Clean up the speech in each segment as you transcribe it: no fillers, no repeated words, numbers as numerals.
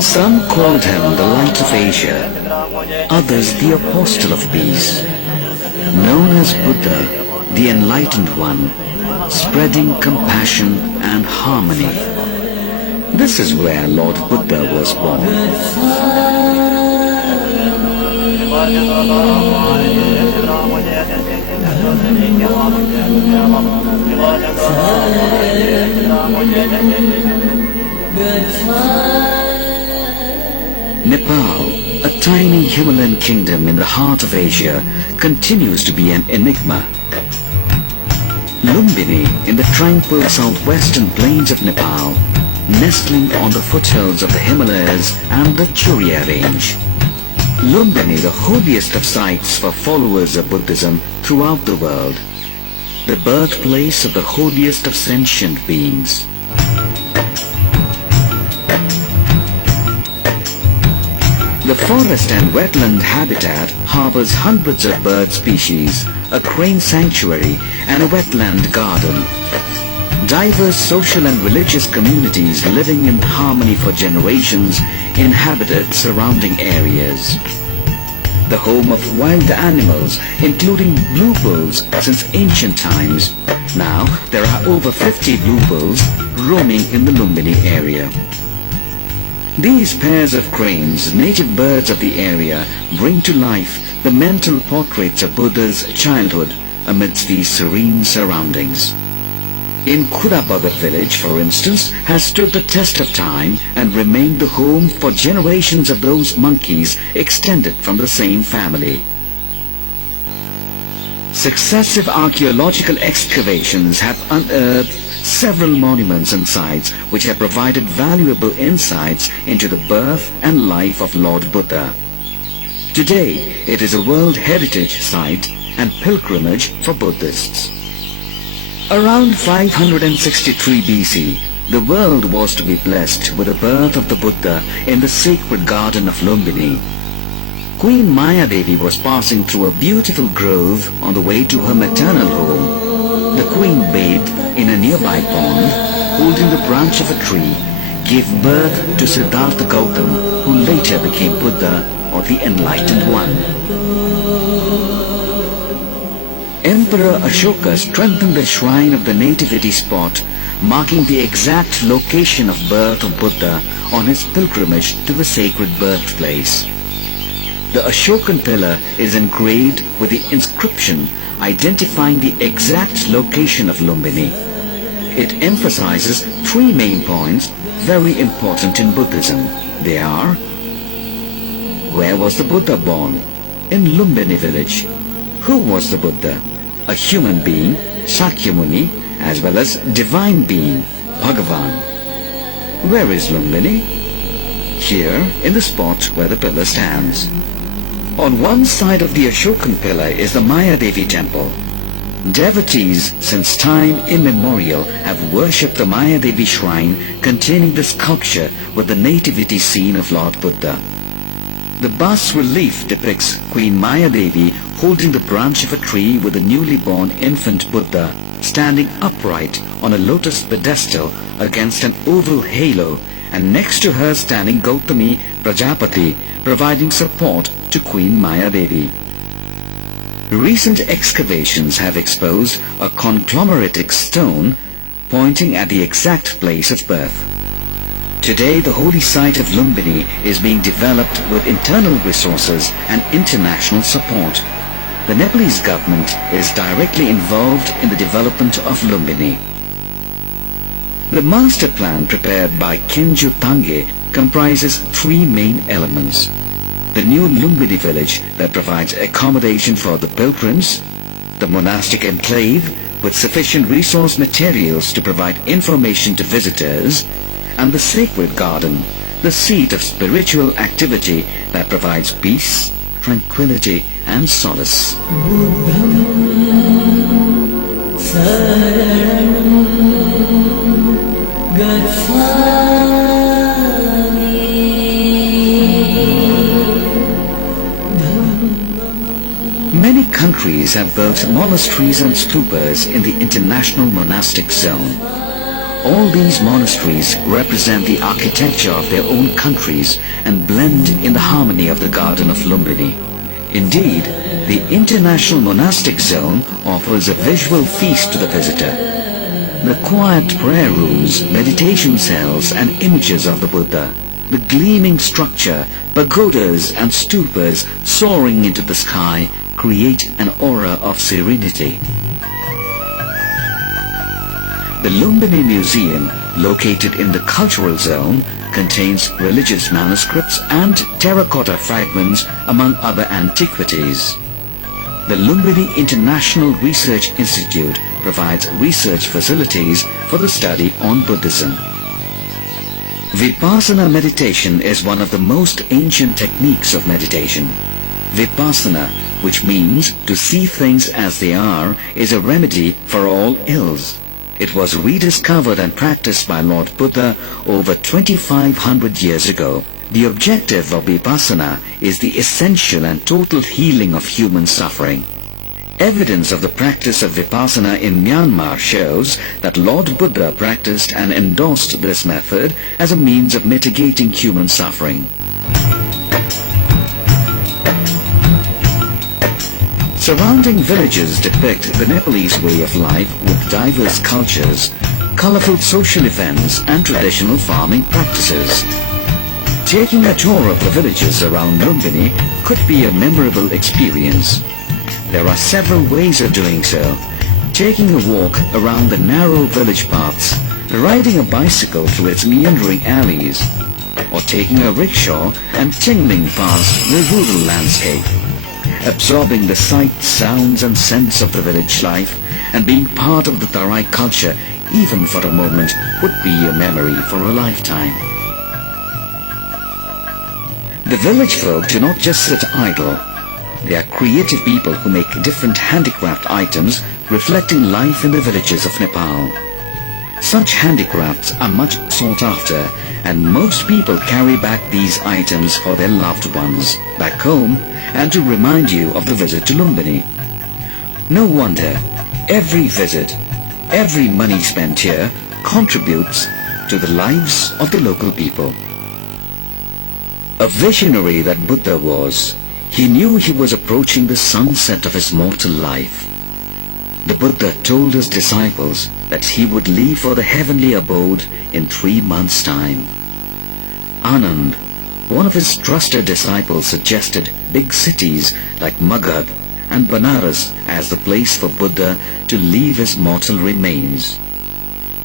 Some called him the Light of Asia, others the Apostle of Peace. Known as Buddha, the Enlightened One, spreading compassion and harmony. This is where Lord Buddha was born. Nepal, a tiny Himalayan kingdom in the heart of Asia, continues to be an enigma. Lumbini, in the tranquil southwestern plains of Nepal, nestling on the foothills of the Himalayas and the Churiya range. Lumbini, the holiest of sites for followers of Buddhism throughout the world, the birthplace of the holiest of sentient beings. The forest and wetland habitat harbors hundreds of bird species, a crane sanctuary and a wetland garden. Diverse social and religious communities living in harmony for generations inhabited surrounding areas. The home of wild animals, including blue bulls since ancient times. Now there are over 50 blue bulls roaming in the Lumbini area. These pairs of cranes, native birds of the area, bring to life the mental portraits of Buddha's childhood amidst these serene surroundings. In Khudabagat village, for instance, has stood the test of time and remained the home for generations of those monkeys extended from the same family. Successive archaeological excavations have unearthed several monuments and sites which have provided valuable insights into the birth and life of Lord Buddha. Today, it is a World Heritage Site and pilgrimage for Buddhists. Around 563 BC, the world was to be blessed with the birth of the Buddha in the sacred garden of Lumbini. Queen Mayadevi was passing through a beautiful grove on the way to her maternal home. The queen bathed in a nearby pond, holding the branch of a tree, gave birth to Siddhartha Gautam, who later became Buddha or the Enlightened One. Emperor Ashoka strengthened the shrine of the nativity spot, marking the exact location of birth of Buddha on his pilgrimage to the sacred birthplace. The Ashokan pillar is engraved with the inscription identifying the exact location of Lumbini. It emphasizes three main points very important in Buddhism. They are: where was the Buddha born? In Lumbini village. Who was the Buddha? A human being, Sakyamuni, as well as divine being, Bhagavan. Where is Lumbini? Here, in the spot where the pillar stands. On one side of the Ashokan pillar is the Mayadevi temple. Devotees since time immemorial have worshipped the Mayadevi shrine containing the sculpture with the nativity scene of Lord Buddha. The bas-relief depicts Queen Mayadevi holding the branch of a tree with the newly born infant Buddha standing upright on a lotus pedestal against an oval halo, and next to her standing Gautami Prajapati, providing support to Queen Mayadevi. Recent excavations have exposed a conglomeratic stone pointing at the exact place of birth. Today, the holy site of Lumbini is being developed with internal resources and international support. The Nepalese government is directly involved in the development of Lumbini. The master plan prepared by Kenju Tange comprises three main elements: the new Lumbini village that provides accommodation for the pilgrims, the monastic enclave with sufficient resource materials to provide information to visitors, and the sacred garden, the seat of spiritual activity that provides peace, tranquility, and solace. Many countries have built monasteries and stupas in the international monastic zone. All these monasteries represent the architecture of their own countries and blend in the harmony of the Garden of Lumbini. Indeed, the International Monastic Zone offers a visual feast to the visitor. The quiet prayer rooms, meditation cells and images of the Buddha, the gleaming structure, pagodas and stupas soaring into the sky create an aura of serenity. The Lumbini Museum, located in the Cultural Zone, contains religious manuscripts and terracotta fragments among other antiquities. The Lumbini International Research Institute provides research facilities for the study on Buddhism. Vipassana meditation is one of the most ancient techniques of meditation. Vipassana, which means to see things as they are, is a remedy for all ills. It was rediscovered and practiced by Lord Buddha over 2,500 years ago. The objective of Vipassana is the essential and total healing of human suffering. Evidence of the practice of Vipassana in Myanmar shows that Lord Buddha practiced and endorsed this method as a means of mitigating human suffering. Surrounding villages depict the Nepalese way of life with diverse cultures, colorful social events and traditional farming practices. Taking a tour of the villages around Lumbini could be a memorable experience. There are several ways of doing so. Taking a walk around the narrow village paths, riding a bicycle through its meandering alleys, or taking a rickshaw and tingling past the rural landscape. Absorbing the sights, sounds and scents of the village life and being part of the Tarai culture even for a moment would be a memory for a lifetime. The village folk do not just sit idle. They are creative people who make different handicraft items reflecting life in the villages of Nepal. Such handicrafts are much sought after, and most people carry back these items for their loved ones back home and to remind you of the visit to Lumbini. No wonder every visit, every money spent here contributes to the lives of the local people. A visionary that Buddha was, he knew he was approaching the sunset of his mortal life. The Buddha told his disciples that he would leave for the heavenly abode in 3 months' time. Anand, one of his trusted disciples, suggested big cities like Magad and Banaras as the place for Buddha to leave his mortal remains.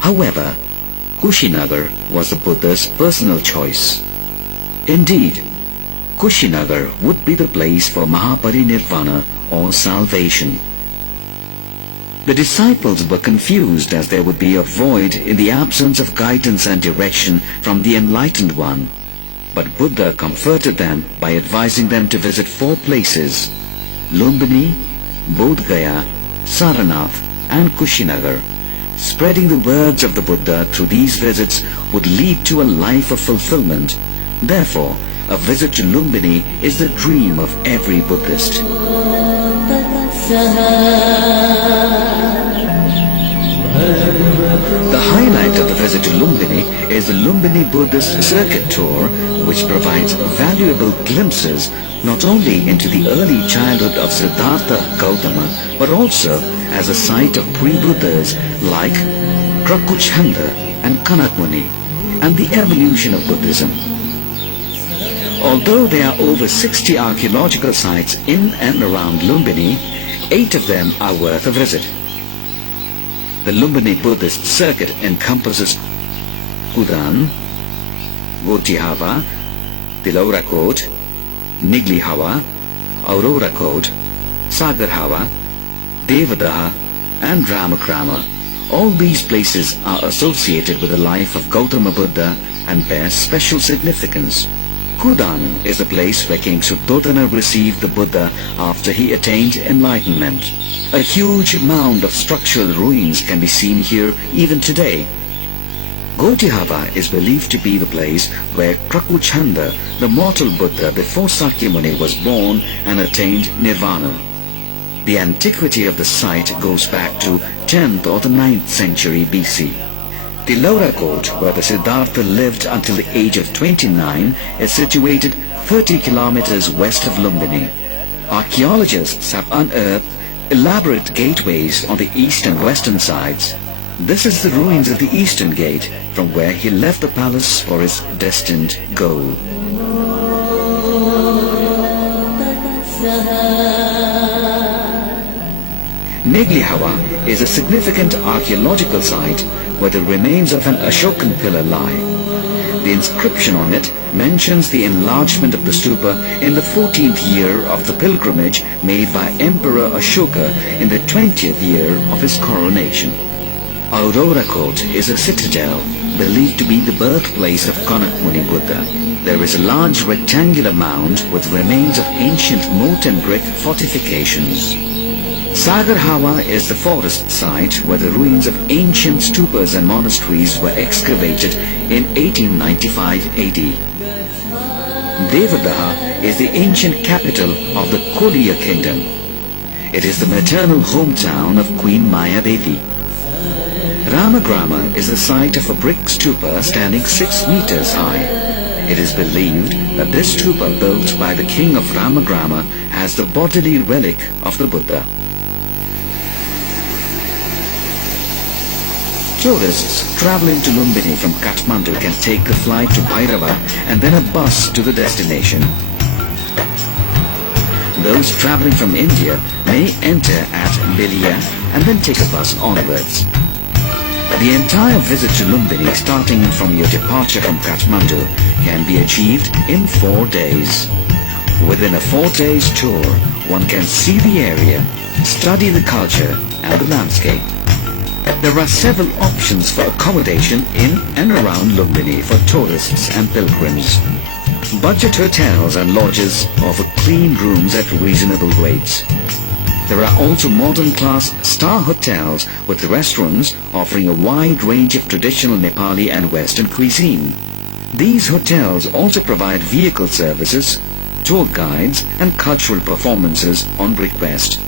However, Kushinagar was the Buddha's personal choice. Indeed, Kushinagar would be the place for Mahaparinirvana or salvation. The disciples were confused as there would be a void in the absence of guidance and direction from the Enlightened One. But Buddha comforted them by advising them to visit 4 places: Lumbini, Bodh Gaya, Saranath and Kushinagar. Spreading the words of the Buddha through these visits would lead to a life of fulfillment. Therefore, a visit to Lumbini is the dream of every Buddhist. The highlight of the visit to Lumbini is the Lumbini Buddhist Circuit Tour, which provides valuable glimpses not only into the early childhood of Siddhartha Gautama, but also as a site of pre-Buddhas like Krakuchanda and Kanakmuni, and the evolution of Buddhism. Although there are over 60 archaeological sites in and around Lumbini, 8 of them are worth a visit. The Lumbini Buddhist Circuit encompasses Kudan, Gotihava, Tilaurakot, Niglihawa, Aurorakot, Sagarhawa, Devadaha and Ramakrama. All these places are associated with the life of Gautama Buddha and bear special significance. Kudan is the place where King Suddhodana received the Buddha after he attained enlightenment. A huge mound of structural ruins can be seen here even today. Gotihava is believed to be the place where Krakuchanda, the mortal Buddha before Sakyamuni, was born and attained nirvana. The antiquity of the site goes back to 10th or the 9th century BC. The Laura Court, where the Siddhartha lived until the age of 29, is situated 30 kilometers west of Lumbini. Archaeologists have unearthed elaborate gateways on the east and western sides. This is the ruins of the eastern gate, from where he left the palace for his destined goal. Neglihawa is a significant archaeological site where the remains of an Ashokan pillar lie. The inscription on it mentions the enlargement of the stupa in the 14th year of the pilgrimage made by Emperor Ashoka in the 20th year of his coronation. Aurora Court is a citadel believed to be the birthplace of Kanak Muni Buddha. There is a large rectangular mound with remains of ancient moat and brick fortifications. Sagar Hawa is the forest site where the ruins of ancient stupas and monasteries were excavated in 1895 AD. Devadaha is the ancient capital of the Koliya kingdom. It is the maternal hometown of Queen Maya Devi. Ramagrama is the site of a brick stupa standing 6 meters high. It is believed that this stupa built by the king of Ramagrama has the bodily relic of the Buddha. Tourists traveling to Lumbini from Kathmandu can take the flight to Bhairava and then a bus to the destination. Those traveling from India may enter at Belia and then take a bus onwards. The entire visit to Lumbini, starting from your departure from Kathmandu, can be achieved in 4 days. Within a 4 days tour, one can see the area, study the culture and the landscape. There are several options for accommodation in and around Lumbini for tourists and pilgrims. Budget hotels and lodges offer clean rooms at reasonable rates. There are also modern-class star hotels with restaurants offering a wide range of traditional Nepali and Western cuisine. These hotels also provide vehicle services, tour guides and cultural performances on request.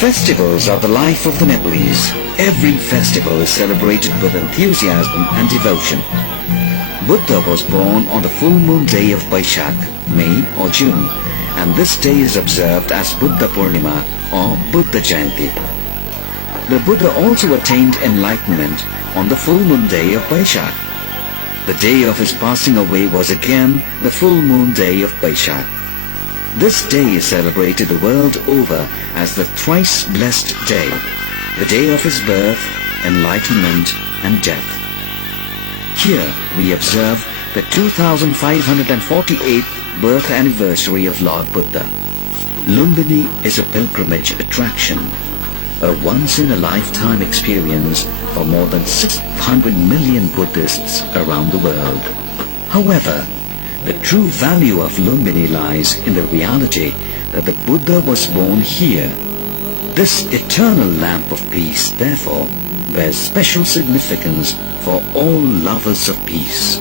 Festivals are the life of the Nepalese. Every festival is celebrated with enthusiasm and devotion. Buddha was born on the full moon day of Baishak, May or June, and this day is observed as Buddha Purnima or Buddha Jayanti. The Buddha also attained enlightenment on the full moon day of Baishak. The day of his passing away was again the full moon day of Baishak. This day is celebrated the world over as the thrice blessed day, the day of his birth, enlightenment and death. Here we observe the 2548th birth anniversary of Lord Buddha. Lumbini is a pilgrimage attraction, a once-in-a-lifetime experience for more than 600 million Buddhists around the world. However, the true value of Lumbini lies in the reality that the Buddha was born here. This eternal lamp of peace, therefore, bears special significance for all lovers of peace.